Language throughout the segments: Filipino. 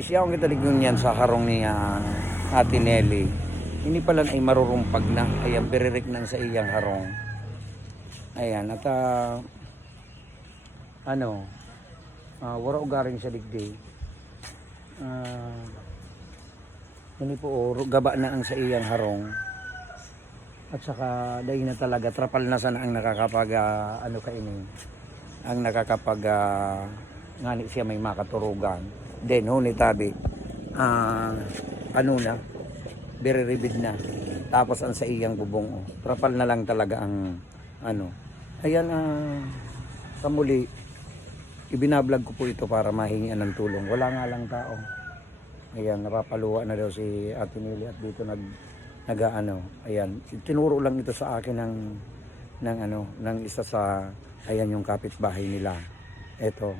Siya ang kitalignon yan sa harong ni Ate Nelly. Ini pala ay marurumpag na. Ayan, biririk nang sa iyang harong. Ayan, at wala ugaring sa digdi. Ini po, gaba na ang sa iyang harong. At saka, dahil na talaga, trapal na sana ang nakakapag, ang nakakapag, ngani siya may makaturugan. Then, huni tabi, biriribid na. Tapos ang sa iyang bubong, trapal na lang talaga ang, Ayan, sa muli, ibinablog ko po ito para mahingian ng tulong. Wala nga lang tao. Ayan, napapaluwa na daw si Ate Nelly at dito ayan, tinuro lang ito sa akin ng isa sa, ayan yung kapitbahay nila. Ito.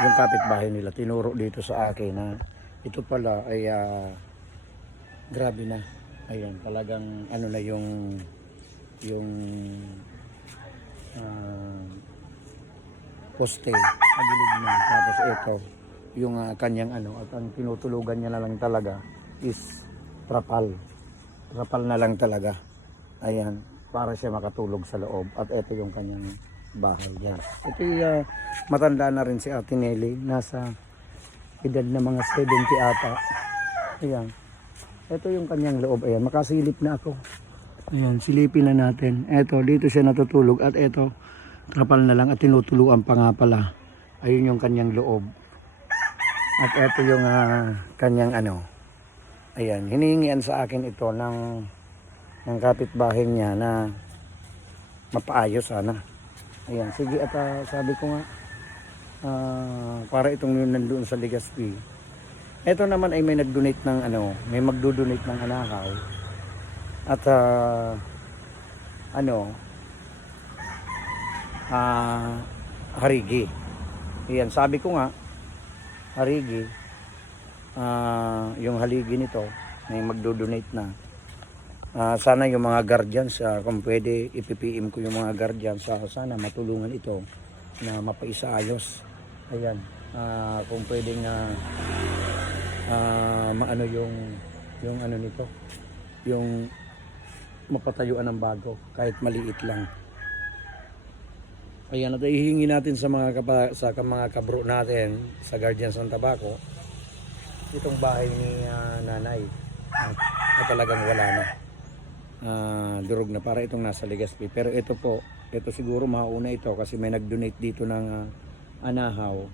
Yung kapitbahay nila, tinuro dito sa akin na ito pala ay grabe na. Ayan, talagang yung poste, madilig na. Tapos ito, yung kanyang at ang tinutulugan niya na lang talaga is trapal. Trapal na lang talaga. Ayan, para siya makatulog sa loob. At ito yung kanyang bahay. Yan. Ito matanda na rin si Ate Nelly. Nasa edad na mga 70 ata. Ayan. Ito yung kanyang loob. Ayan, makasilip na ako. Ayan, silipin na natin. Ito, dito siya natutulog. At ito, trapal na lang at tinutuluan pa nga pala. Ayun yung kanyang loob. At ito yung kanyang Ayan, hinihingian sa akin ito ng kapitbahay niya na mapaayos sana. Ayan, sige at sabi ko nga, para itong yun nandoon sa Legazpi. Ito naman ay may nag-donate ng may magdo-donate ng anahaw. At harigi. Ayan, sabi ko nga, harigi, yung haligi nito, may magdo-donate na. Sana yung mga guardians, kung pwede, ipipm ko yung mga guardians, sana matulungan ito na mapaisaayos. Ayan, kung pwede na maano yung nito, yung mapatayuan ng bago, kahit maliit lang. Ayan, at ihingi natin sa mga kabro natin sa Guardians ng Tabaco itong bahay ni nanay at talagang wala na, durog na, para itong nasa Legazpi. Pero ito po, ito siguro mauna ito kasi may nag-donate dito ng anahaw.